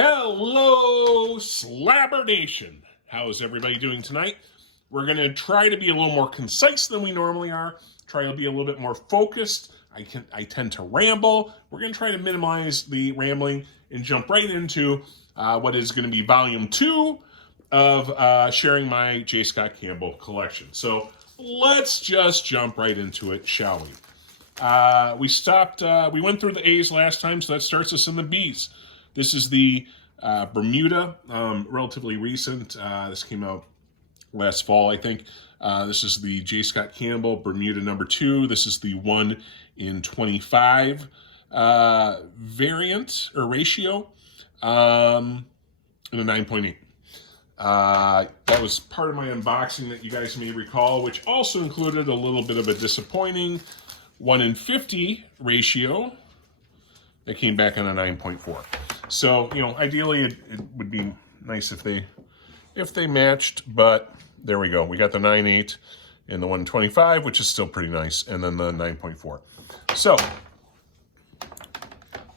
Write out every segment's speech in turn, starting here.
Hello, Slabber Nation. How is everybody doing tonight? We're going to try to be a little more concise than we normally are. Try to be a little bit more focused. I tend to ramble. We're going to try to minimize the rambling and jump right into what is going to be Volume 2 of sharing my J. Scott Campbell collection. So let's just jump right into it, shall we? We went through the A's last time, so that starts us in the B's. This is the Bermuda, relatively recent. This came out last fall, I think. This is the J. Scott Campbell Bermuda number 2. This is the 1 in 25 variant or ratio, and a 9.8. That was part of my unboxing that you guys may recall, which also included a little bit of a disappointing 1 in 50 ratio that came back on a 9.4. So, ideally it would be nice if they matched, but there we go. We got the 9.8 and the 125, which is still pretty nice, and then the 9.4. So,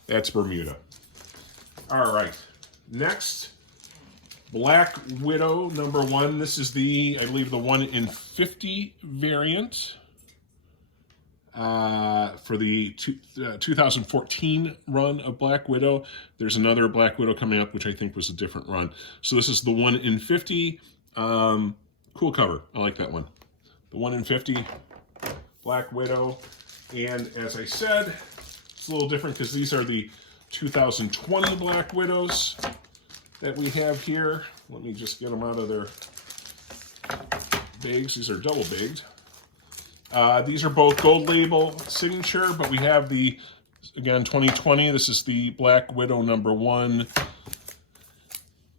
that's Bermuda. All right. Next, Black Widow number 1. This is I believe the 1 in 50 variant. For the 2014 run of Black Widow. There's another Black Widow coming up, which I think was a different run. So this is the 1 in 50. Cool cover. I like that one. The 1 in 50 Black Widow. And as I said, it's a little different because these are the 2020 Black Widows that we have here. Let me just get them out of their bags. These are double bagged. These are both gold label signature, but we have the, again, 2020. This is the Black Widow number 1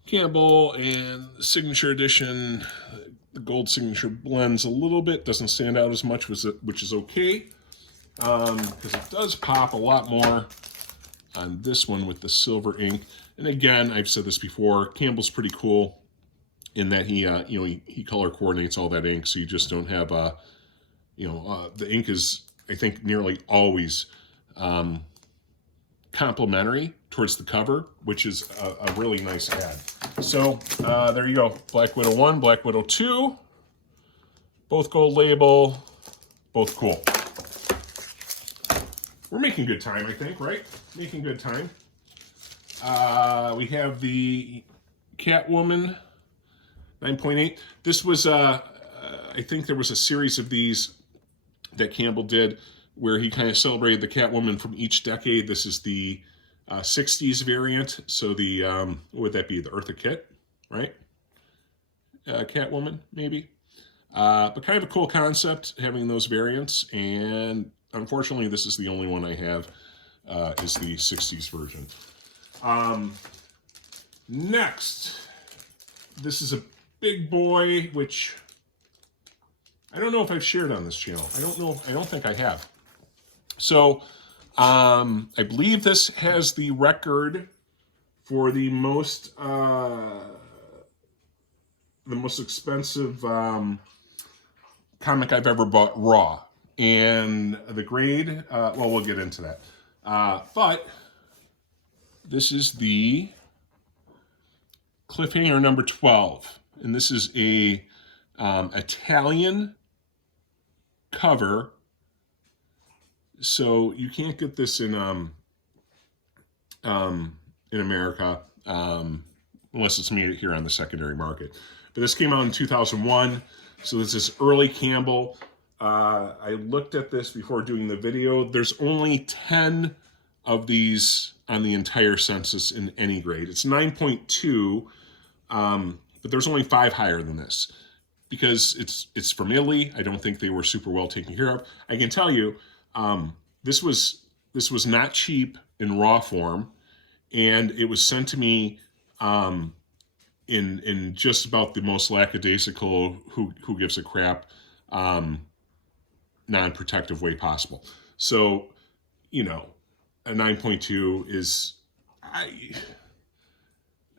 Campbell, and the signature edition, the gold signature blends a little bit, doesn't stand out as much, which is okay, because it does pop a lot more on this one with the silver ink. And again, I've said this before, Campbell's pretty cool in that he color coordinates all that ink, so you just don't have the ink is, I think, nearly always complementary towards the cover, which is a really nice add. So there you go. Black Widow 1, Black Widow 2. Both gold label, both cool. We're making good time, I think, right? Making good time. We have the Catwoman 9.8. This was, I think there was a series of these that Campbell did where he kind of celebrated the Catwoman from each decade. This is the 60s variant. So the, what would that be? The Eartha Kitt, right? Catwoman, maybe. But kind of a cool concept having those variants. And unfortunately, this is the only one I have, is the 60s version. Next, this is a big boy, which I don't know if I've shared on this channel. I don't think I have. So, I believe this has the record for the most expensive comic I've ever bought raw. And the grade, well, we'll get into that. But this is the Cliffhanger number 12. And this is a Italian cover, so you can't get this in America unless it's made here on the secondary market. But this came out in 2001, so this is early Campbell. I looked at this before doing the video. There's only 10 of these on the entire census in any grade. It's 9.2, but there's only 5 higher than this. Because it's from Italy. I don't think they were super well taken care of. I can tell you, this was not cheap in raw form, and it was sent to me in just about the most lackadaisical, who gives a crap, non-protective way possible. So, a 9.2 is,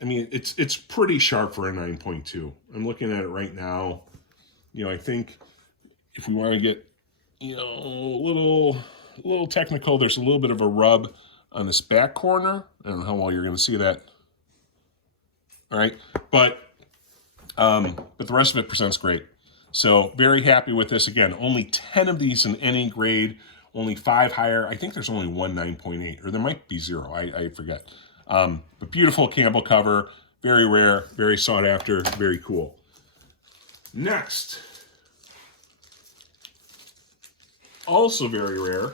I mean, it's pretty sharp for a 9.2. I'm looking at it right now. I think if we want to get, a little technical, there's a little bit of a rub on this back corner. I don't know how well you're going to see that All right, but the rest of it presents great. So very happy with this. Again, only 10 of these in any grade, only 5 higher. I think there's only one 9.8, or there might be 0. I forget. But beautiful Campbell cover, very rare, very sought after, very cool. Next, also very rare,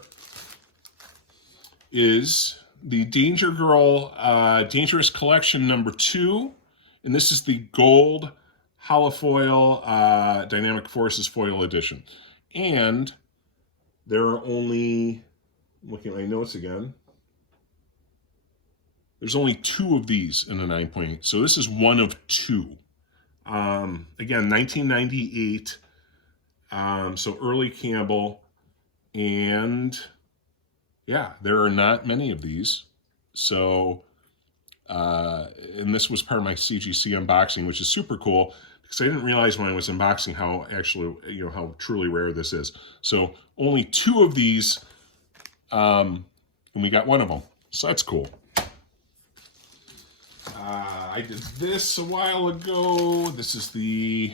is the Danger Girl Dangerous Collection number 2. And this is the gold holofoil Dynamic Forces foil edition. And there are only, looking at my notes again, there's only 2 of these in the 9.8. So this is one of 2. Again, 1998. So early Campbell. And yeah, there are not many of these. So, and this was part of my CGC unboxing, which is super cool because I didn't realize when I was unboxing how actually, how truly rare this is. So only 2 of these, and we got one of them. So that's cool. I did this a while ago. This is the,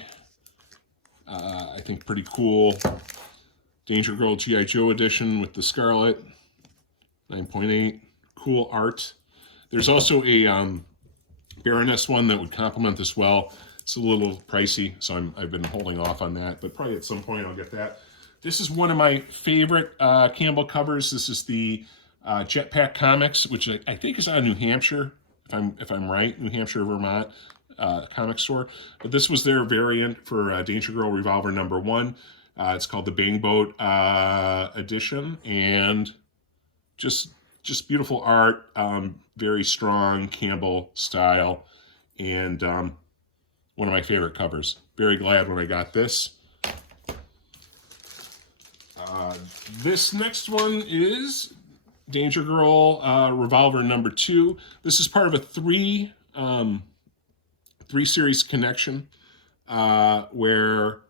I think, pretty cool Danger Girl G.I. Joe edition with the Scarlet. 9.8. Cool art. There's also a Baroness one that would complement this well. It's a little pricey, so I've been holding off on that, but probably at some point I'll get that. This is one of my favorite Campbell covers. This is the Jetpack Comics, which I think is out of New Hampshire, if I'm right, New Hampshire, Vermont comic store. But this was their variant for Danger Girl Revolver number 1. It's called the Bang Boat edition, and just beautiful art, very strong Campbell style, and one of my favorite covers. Very glad when I got this. This next one is Danger Girl Revolver number 2. This is part of a 3 series connection where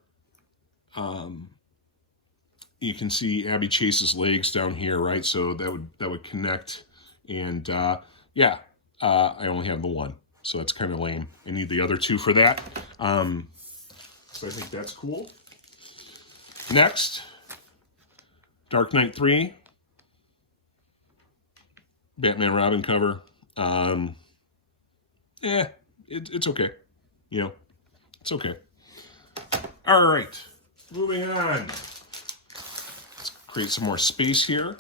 you can see Abby Chase's legs down here, right? So that would connect, and yeah, I only have the 1, so that's kind of lame. I need the other 2 for that. So I think that's cool. Next, Dark Knight 3, Batman Robin cover. It's okay. It's okay. All right, moving on. Let's create some more space here.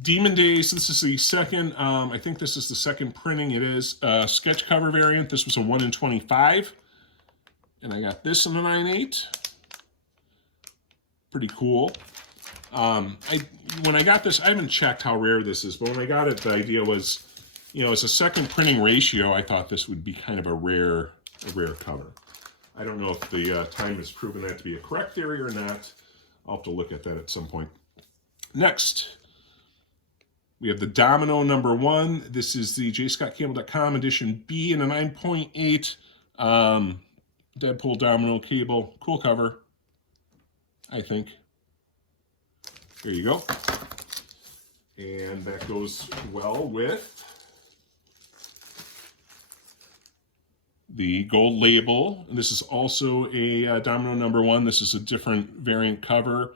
Demon Days, this is the second, I think this is the second printing. It is a sketch cover variant. This was a 1 in 25. And I got this in the 9.8. Pretty cool. When I got this, I haven't checked how rare this is, but when I got it, the idea was, as a second printing ratio, I thought this would be kind of a rare cover. I don't know if the time has proven that to be a correct theory or not. I'll have to look at that at some point. Next, we have the Domino number 1. This is the jscottcampbell.com edition B in a 9.8 Deadpool Domino cable. Cool cover, I think. There you go. And that goes well with the gold label. And this is also a Domino number 1. This is a different variant cover.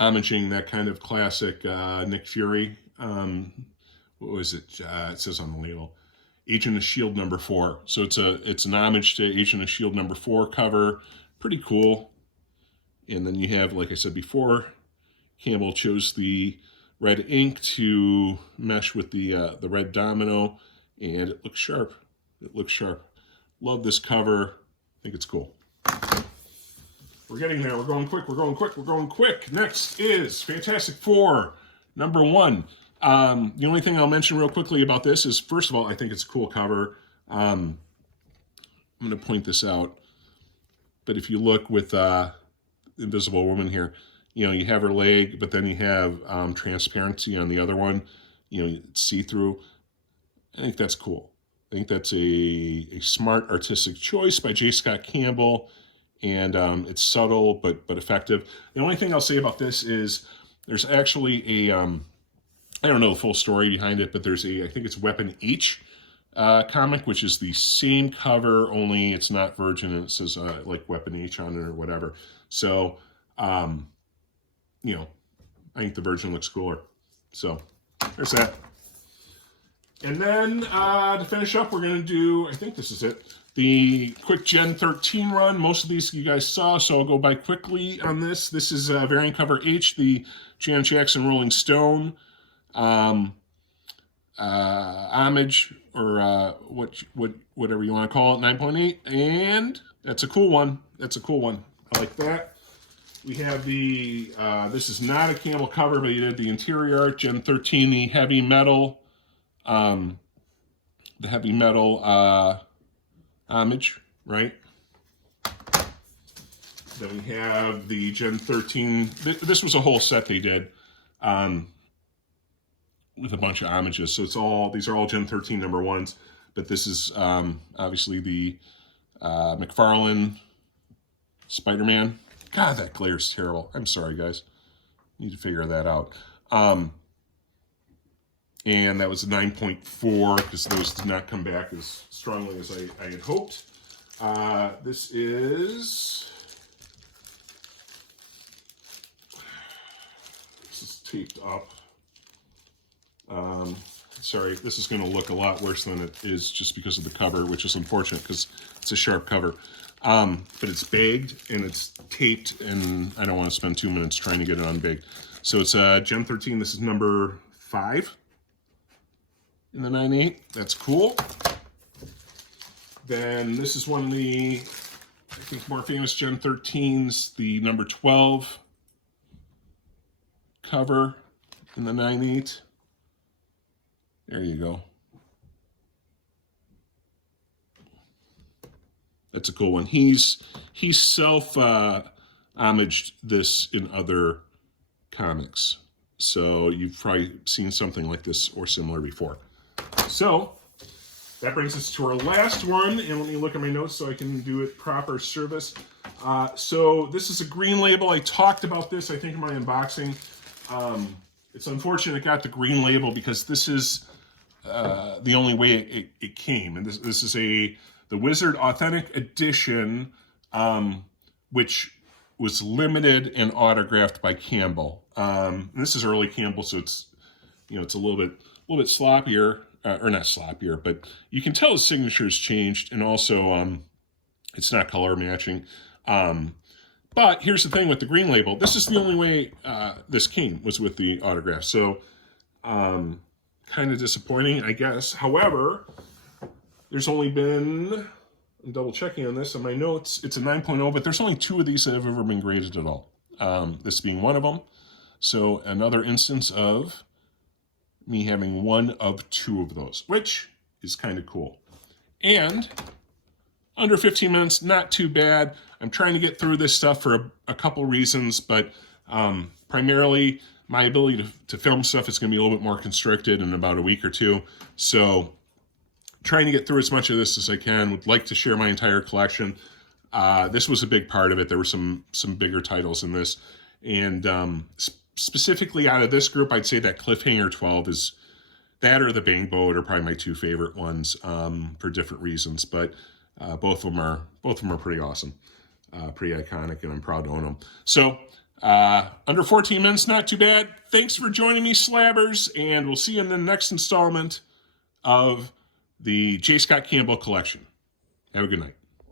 Homaging that kind of classic Nick Fury. What was it? It says on the label, Agent of S.H.I.E.L.D. number 4. So it's an homage to Agent of S.H.I.E.L.D. number 4 cover. Pretty cool. And then you have, like I said before, Campbell chose the red ink to mesh with the red domino, and it looks sharp. It looks sharp. Love this cover. I think it's cool. We're getting there. We're going quick. We're going quick. We're going quick. Next is Fantastic Four number 1. The only thing I'll mention real quickly about this is, first of all, I think it's a cool cover. I'm going to point this out. But if you look with Invisible Woman here, you have her leg, but then you have transparency on the other one. It's see-through. I think that's cool. I think that's a smart artistic choice by J. Scott Campbell, and it's subtle but effective. The only thing I'll say about this is there's actually a I don't know the full story behind it, but there's I think it's Weapon H comic, which is the same cover, only it's not Virgin and it says like Weapon H on it or whatever. So, you know, I think the Virgin looks cooler. So there's that. And then to finish up, we're going to do, I think this is it, the quick Gen 13 run. Most of these you guys saw, so I'll go by quickly on this. This is variant cover H, the Janet Jackson Rolling Stone homage, or whatever you want to call it, 9.8. And that's a cool one. That's a cool one. I like that. We have the, this is not a Campbell cover, but he did the interior art, Gen 13, the heavy metal homage, right? Then we have the Gen 13. This was a whole set they did with a bunch of homages. So it's all, these are all Gen 13 number ones, but this is obviously the Mcfarland Spider-Man. God, that glare is terrible. I'm sorry, guys. Need to figure that out. And that was a 9.4 because those did not come back as strongly as I had hoped. This is taped up. Sorry, this is going to look a lot worse than it is just because of the cover, which is unfortunate because it's a sharp cover. But it's bagged and it's taped, and I don't want to spend 2 minutes trying to get it unbagged. So it's Gen 13. This is number 5 in the 9.8. That's cool. Then this is one of the, I think, more famous Gen 13s, the number 12 cover in the 9.8. There you go. That's a cool one. He's self homaged this in other comics, so you've probably seen something like this or similar before. So that brings us to our last one, and let me look at my notes so I can do it proper service. So this is a green label. I talked about this, I think, in my unboxing. It's unfortunate it got the green label because this is the only way it came, and this is the Wizard Authentic Edition, which was limited and autographed by Campbell. This is early Campbell, so it's, you know, it's a little bit sloppier, or not sloppier, but you can tell his signature's changed, and also it's not color matching. But here's the thing with the green label: this is the only way this came, was with the autograph. So kind of disappointing, I guess. However, there's only been, I'm double checking on this on my notes, it's a 9.0, but there's only 2 of these that have ever been graded at all. This being one of them. So another instance of me having 1 of 2 of those, which is kind of cool. And under 15 minutes, not too bad. I'm trying to get through this stuff for a couple reasons, but primarily my ability to film stuff is going to be a little bit more constricted in about a week or 2. So trying to get through as much of this as I can. Would like to share my entire collection. This was a big part of it. There were some bigger titles in this. And specifically out of this group, I'd say that Cliffhanger 12 is, that or the Bang Boat are probably my 2 favorite ones for different reasons. But both of them are pretty awesome, pretty iconic, and I'm proud to own them. So under 14 minutes, not too bad. Thanks for joining me, Slabbers, and we'll see you in the next installment of the J. Scott Campbell collection. Have a good night.